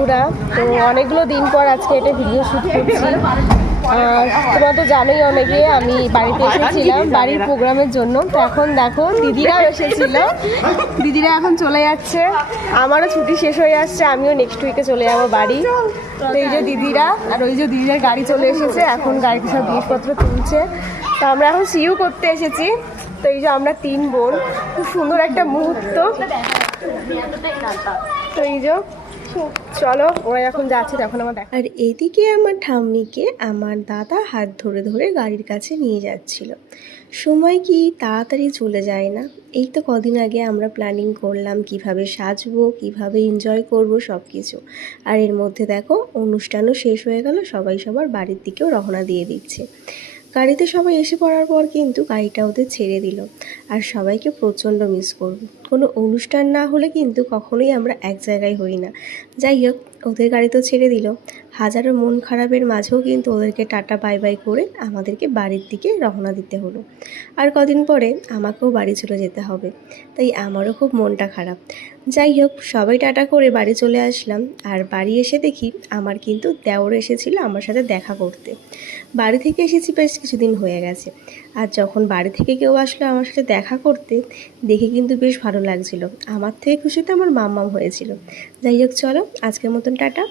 বন্ধুরা, তো অনেকগুলো দিন পর আজকে এটা ভিডিও শ্যুট করছি। তোমরা তো জানোই অনেকে আমি বাড়িতে এসেছিলাম বাড়ির প্রোগ্রামের জন্য। তো এখন দেখো দিদিরাও এসেছিল, দিদিরা এখন চলে যাচ্ছে, আমারও ছুটি শেষ হয়ে আসছে, আমিও নেক্সট উইকে চলে যাবো বাড়ি। তো এই যে দিদিরা আর ওই যে দিদিদের গাড়ি চলে এসেছে, এখন গাড়িতে সব জিনিসপত্র তুলছে। তো আমরা এখন সিইউ করতে এসেছি। তো এই যে আমরা 3 বোন, খুব সুন্দর একটা মুহূর্ত। তো এই যে চলো ওরা যখন যাচ্ছে তখন আমার দেখা। আর এদিকে আমার ঠাম্মিকে আমার দাদা হাত ধরে ধরে গাড়ির কাছে নিয়ে যাচ্ছিল। সময় কি তাড়াতাড়ি চলে যায় না। এই তো কদিন আগে আমরা প্ল্যানিং করলাম কিভাবে সাজবো, কিভাবে এনজয় করব সব কিছু। আর এর মধ্যে দেখো অনুষ্ঠানও শেষ হয়ে গেল, সবাই সবার বাড়ির দিকেও রওনা দিয়ে দিচ্ছে। গাড়িতে সবাই এসে পড়ার পর কিন্তু গাড়িটা ওদের ছেড়ে দিল। আর সবাইকে প্রচণ্ড মিস করব। কোনো অনুষ্ঠান না হলে কিন্তু কখনোই আমরা এক জায়গায় হই না। যাই হোক, ওদের গাড়ি তো ছেড়ে দিল, হাজারো মন খারাপের মাঝেও কিন্তু ওদেরকে টাটা বাই বাই করে আমাদেরকে বাড়ির দিকে রওনা দিতে হলো। আর কদিন পরে আমাকেও বাড়ি চলে যেতে হবে, তাই আমারও খুব মনটা খারাপ। যাই হোক, সবাই টাটা করে বাড়ি চলে আসলাম। আর বাড়ি এসে দেখি আমার কিন্তু দেওর এসেছিল আমার সাথে দেখা করতে। বাড়ি থেকে এসেছি বেশ কিছুদিন হয়ে গেছে, আর যখন বাড়ি থেকে কেউ আসলো আমার সাথে দেখা করতে, দেখে কিন্তু বেশ ভালো লাগছিল। আমার থেকে খুশি তো আমার মাম্মাম হয়েছিল। যাই হোক, চলো আজকের মতন টাটা।